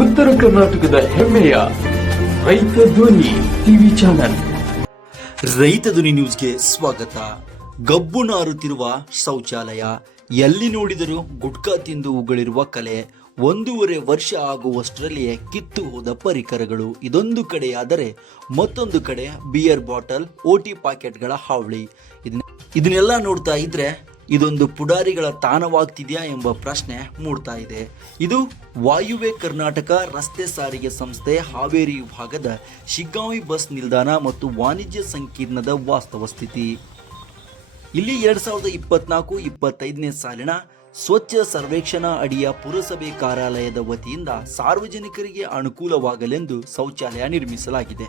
ಉತ್ತರ ಕರ್ನಾಟಕದ ಹೆಮ್ಮೆಯ ರೈತ ಧ್ವನಿ ಟಿವಿ ಚಾನಲ್. ರೈತ ಧ್ವನಿ ನ್ಯೂಸ್ಗೆ ಸ್ವಾಗತ. ಗಬ್ಬು ನಾರುತ್ತಿರುವ ಶೌಚಾಲಯ. ಎಲ್ಲಿ ನೋಡಿದರೂ ಗುಟ್ಕಾ ತಿಂದು ಉಗಳಿರುವ ಕಲೆ. ಒಂದೂವರೆ ವರ್ಷ ಆಗುವಷ್ಟರಲ್ಲಿಯೇ ಕಿತ್ತು ಹೋದ ಪರಿಕರಗಳು. ಇದೊಂದು ಕಡೆಯಾದರೆ ಮತ್ತೊಂದು ಕಡೆ ಬಿಯರ್ ಬಾಟಲ್, ಓಟಿ ಪಾಕೆಟ್ಗಳ ಹಾವಳಿ. ಇದನ್ನ ಇದನ್ನೆಲ್ಲ ನೋಡ್ತಾ ಇದ್ರೆ ಇದೊಂದು ಪುಡಾರಿಗಳ ತಾಣವಾಗ್ತಿದೆಯಾ ಎಂಬ ಪ್ರಶ್ನೆ ಮೂಡ್ತಾ ಇದೆ. ಇದು ವಾಯುವೆ ಕರ್ನಾಟಕ ರಸ್ತೆ ಸಾರಿಗೆ ಸಂಸ್ಥೆ ಹಾವೇರಿ ವಿಭಾಗದ ಶಿಗ್ಗಾಂವಿ ಬಸ್ ನಿಲ್ದಾಣ ಮತ್ತು ವಾಣಿಜ್ಯ ಸಂಕೀರ್ಣದ ವಾಸ್ತವ ಸ್ಥಿತಿ. ಇಲ್ಲಿ ಎರಡು ಸಾವಿರದ ಇಪ್ಪತ್ನಾಲ್ಕು ಇಪ್ಪತ್ತೈದನೇ ಸಾಲಿನ ಸ್ವಚ್ಛ ಸರ್ವೇಕ್ಷಣಾ ಅಡಿಯ ಪುರಸಭೆ ಕಾರ್ಯಾಲಯದ ವತಿಯಿಂದ ಸಾರ್ವಜನಿಕರಿಗೆ ಅನುಕೂಲವಾಗಲೆಂದು ಶೌಚಾಲಯ ನಿರ್ಮಿಸಲಾಗಿದೆ.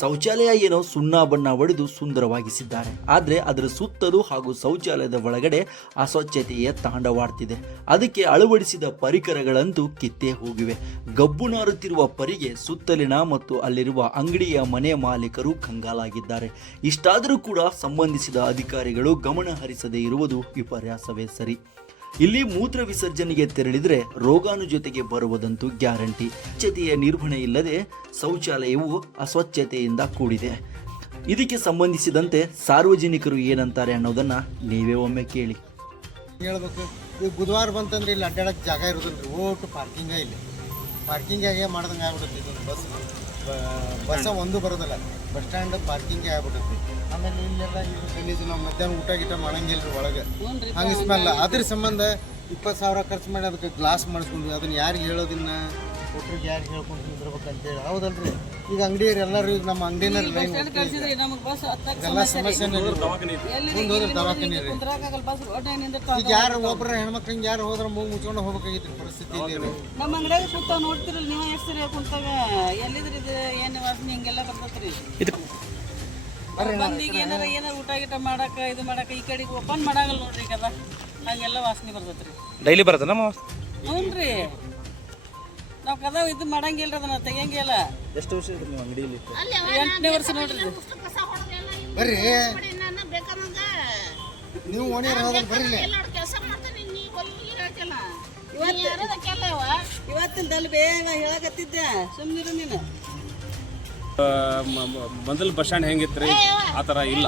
ಶೌಚಾಲಯ ಏನೋ ಸುಣ್ಣ ಬಣ್ಣ ಹೊಡೆದು ಸುಂದರವಾಗಿಸಿದ್ದಾರೆ. ಆದರೆ ಅದರ ಸುತ್ತಲೂ ಹಾಗೂ ಶೌಚಾಲಯದ ಒಳಗಡೆ ಅಸ್ವಚ್ಛತೆಯೇ ತಾಂಡವಾಡ್ತಿದೆ. ಅದಕ್ಕೆ ಅಳವಡಿಸಿದ ಪರಿಕರಗಳಂತೂ ಕಿತ್ತೇ ಹೋಗಿವೆ. ಗಬ್ಬು ನಾರುತ್ತಿರುವ ಪರಿಗೆ ಸುತ್ತಲಿನ ಮತ್ತು ಅಲ್ಲಿರುವ ಅಂಗಡಿಯ ಮನೆ ಮಾಲೀಕರು ಕಂಗಾಲಾಗಿದ್ದಾರೆ. ಇಷ್ಟಾದರೂ ಕೂಡ ಸಂಬಂಧಿಸಿದ ಅಧಿಕಾರಿಗಳು ಗಮನ ಹರಿಸದೇ ಇರುವುದು ವಿಪರ್ಯಾಸವೇ ಸರಿ. ಇಲ್ಲಿ ಮೂತ್ರ ವಿಸರ್ಜನೆಗೆ ತೆರಳಿದರೆ ರೋಗಾನು ಜೊತೆಗೆ ಬರುವುದಂತೂ ಗ್ಯಾರಂಟಿ. ಸ್ವಚ್ಛತೆಯ ನಿರ್ವಹಣೆ ಇಲ್ಲದೆ ಶೌಚಾಲಯವು ಅಸ್ವಚ್ಛತೆಯಿಂದ ಕೂಡಿದೆ. ಇದಕ್ಕೆ ಸಂಬಂಧಿಸಿದಂತೆ ಸಾರ್ವಜನಿಕರು ಏನಂತಾರೆ ಅನ್ನೋದನ್ನ ನೀವೇ ಒಮ್ಮೆ ಕೇಳಿ. ಹೇಳ್ಬೇಕು? ಈಗ ಬುಧವಾರ ಬಂತಂದ್ರೆ ಇಲ್ಲಿ ಅಡ್ಡಾಡಕ್ಕೆ ಜಾಗ ಇರೋದಿಲ್ಲ ಓಟು ಪಾರ್ಕಿಂಗ ಇಲ್ಲಿ. ಪಾರ್ಕಿಂಗಾಗೆ ಮಾಡ್ದಂಗೆ ಆಗ್ಬಿಡುತ್ತೆ ಇದು ಬಸ್. ಬಸ್ಸ ಒಂದು ಬರೋದಿಲ್ಲ ಬಸ್ ಸ್ಟ್ಯಾಂಡ್ ಪಾರ್ಕಿಂಗೇ ಆಗ್ಬಿಡುತ್ತೆ. ಆಮೇಲೆ ಇಲ್ಲೆಲ್ಲ ಇಲ್ಲಿ ಗಲೀಜು ನಾವು ಮಧ್ಯಾಹ್ನ ಊಟ ಗೀಟ ಮಾಡಂಗಿಲ್ಲ ರೀ ಒಳಗೆ ಹಂಗೆ ಸ್ಮೆಲ್ ಅದ್ರ ಸಂಬಂಧ ಇಪ್ಪತ್ತು ಸಾವಿರ ಖರ್ಚು ಮಾಡಿ ಅದಕ್ಕೆ ಗ್ಲಾಸ್ ಮಾಡಿಸ್ಕೊಂಡ್ವಿ ಅದನ್ನ ಯಾರಿಗೆ ಹೇಳೋದಿನ್ನ? ಕೊಟ್ರಿಗೆ ಯಾರು ಹೇಳ್ಕೊಂಡು ನಿಂದಿರ್ಬೇಕಂತೇಳಿ ಹೌದಲ್ರಿ? ಈಗ ಅಂಗಡಿಯವ್ರು ಎಲ್ಲರೂ ಈಗ ನಮ್ಮ ಅಂಗಡಿನ ಲೈನ್ ಎಲ್ಲ ಸಮಸ್ಯೆ ಮುಂದೆ ಹೋದ್ರೆ ದವಾಖಾನೆ ರೀ. ಈಗ ಯಾರು ಒಬ್ಬರ ಹೆಣ್ಮಕ್ಳಿಗೆ ಯಾರು ಹೋದ್ರೆ ಮೂಗು ಮುಚ್ಕೊಂಡು ಹೋಗ್ಬೇಕಾಗಿತ್ತು ಪರಿಸ್ಥಿತಿ ಇಲ್ಲಿ ನಮ್ಮ ಅಂಗಡಿಯಾಗ ಸುತ್ತ ನೋಡ್ತಿರಲ್ಲ ನೀವು ಎಷ್ಟು ಸರಿ ಕುಂತಾಗ? ಎಲ್ಲಿದ್ರಿ ಇದು? ಏನು ವಾಸನೆ ಹಿಂಗೆಲ್ಲ ಬರ್ತೈತ್ರಿ ಬಂದು ಈಗ ಏನಾರ ಏನಾರ ಊಟ ಗೀಟ ಮಾಡಕ ಇದು ಮಾಡಕ ಈ ಕಡೆಗೆ ಓಪನ್ ಮಾಡಾಗಲ್ಲ ನೋಡ್ರಿ ಈಗ ಅದ. ಹಂಗೆಲ್ಲ ವಾಸನೆ ಬರ್ತೈತ್ರಿ. ಡೈಲಿ ಬರುತ್ತೆ ನಮ್ಮ ಹ್ಞೂ ರೀ ನಾವು ಕದಾವ್ ಇದು ಮಾಡಂಗಿಲ್ಲ ಅದನ್ನ ತೆಗಿಯಂಗಿಲ್ಲ. ಎಷ್ಟು ವರ್ಷ ನಿಮ್ಮ ಅಂಗಡಿಯಲ್ಲಿ ಎಂಟನೇ ವರ್ಷ ನೋಡ್ರಿ. ಬರ್ರಿ. ನೀವು ಓಣಿಯರ್ ಹೋದ್ರೆ ಬರ್ರಿ? ಇವತ್ತಿನ ದಲ್ ಬೇಗ ಹೇಳಕತ್ತಿದ್ದೆ. ಸುಮ್ಮನಿರು ನೀನು. ಮೊದಲು ಬಸ್ ಸ್ಟ್ಯಾಂಡ್ ಹೆಂಗಿತ್ತು ರೀ ಆ ಥರ ಇಲ್ಲ.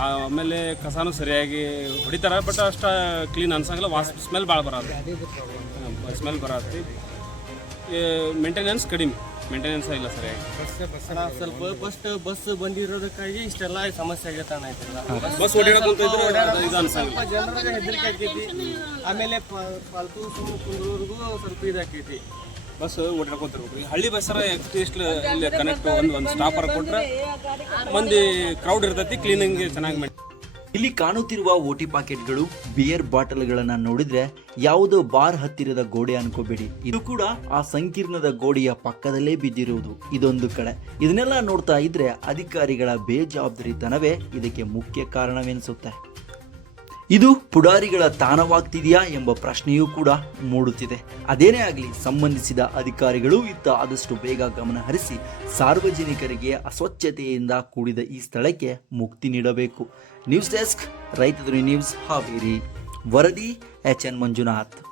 ಆಮೇಲೆ ಕಸಾನು ಸರಿಯಾಗಿ ಹೊಡಿತಾರೆ ಬಟ್ ಅಷ್ಟು ಕ್ಲೀನ್ ಅನ್ಸಂಗಿಲ್ಲ. ವಾಸ್ ಸ್ಮೆಲ್ ಭಾಳ ಬರತ್ತೆ ಸ್ಮೆಲ್ ಬರತ್ತೆ ಮೇಂಟೆನೆನ್ಸ್ ಕಡಿಮೆ. ಮೇಂಟೆನೆನ್ಸ್ ಇಲ್ಲ ಸರಿಯಾಗಿ ಸ್ವಲ್ಪ ಫಸ್ಟ್ ಬಸ್ ಬಂದಿರೋದಕ್ಕಾಗಿ ಇಷ್ಟೆಲ್ಲ ಸಮಸ್ಯೆ ಆಗೈತೆ ಅಣ್ಣ ಇದೆಲ್ಲ. ಬಸ್ ಅನ್ಸಂಗಿಲ್ಲ. ಜನರಿಗೆ ಹೆದರಿಕೆ ಆಗ್ತೈತಿ. ಆಮೇಲೆ ಪ- ಪಾಲ್ತು ಸುಮ್ಮನೆ ಕುಂದ್ರೋರ್ಗೂ ಸ್ವಲ್ಪ ಇದಾಕೈತಿ ಬಸ್ ಓಡಾಡ್ಕೊತಿರ್ಬೇಕು ಈ ಹಳ್ಳಿ ಬಸ್ಸರ ಅಟ್ಲೀಸ್ಟ್ ಇಲ್ಲಿ ಕನೆಕ್ಟ್ ಒಂದು ಒಂದು ಸ್ಟಾಪರ್ ಕೊಟ್ರೆ ಮಂದಿ ಕ್ರೌಡ್ ಇರ್ತೈತಿ ಕ್ಲೀನಿಂಗ್ ಚೆನ್ನಾಗಿ ಇಲ್ಲಿ ಕಾಣುತ್ತಿರುವ ಓಟಿ ಪಾಕೆಟ್ಗಳು ಬಿಯರ್ ಬಾಟಲ್ಗಳನ್ನು ನೋಡಿದ್ರೆ ಯಾವುದೋ ಬಾರ್ ಹತ್ತಿರದ ಗೋಡೆ ಅನ್ಕೋಬೇಡಿ. ಇದು ಕೂಡ ಆ ಸಂಕೀರ್ಣದ ಗೋಡೆಯ ಪಕ್ಕದಲ್ಲೇ ಬಿದ್ದಿರುವುದು ಇದೊಂದು ಕಡೆ. ಇದನ್ನೆಲ್ಲ ನೋಡ್ತಾ ಇದ್ರೆ ಅಧಿಕಾರಿಗಳ ಬೇಜವಾಬ್ದಾರಿತನವೇ ಇದಕ್ಕೆ ಮುಖ್ಯ ಕಾರಣವೆನಿಸುತ್ತೆ. ಇದು ಪುಡಾರಿಗಳ ತಾಣವಾಗ್ತಿದೆಯಾ ಎಂಬ ಪ್ರಶ್ನೆಯೂ ಕೂಡ ಮೂಡುತ್ತಿದೆ. ಅದೇನೇ ಆಗಲಿ, ಸಂಬಂಧಿಸಿದ ಅಧಿಕಾರಿಗಳು ಇತ್ತ ಆದಷ್ಟು ಬೇಗ ಗಮನ ಹರಿಸಿ ಸಾರ್ವಜನಿಕರಿಗೆ ಅಸ್ವಚ್ಛತೆಯಿಂದ ಕೂಡಿದ ಈ ಸ್ಥಳಕ್ಕೆ ಮುಕ್ತಿ ನೀಡಬೇಕು. News desk, Raitha Dhwani news Haveri. वरदी H N Manjunath.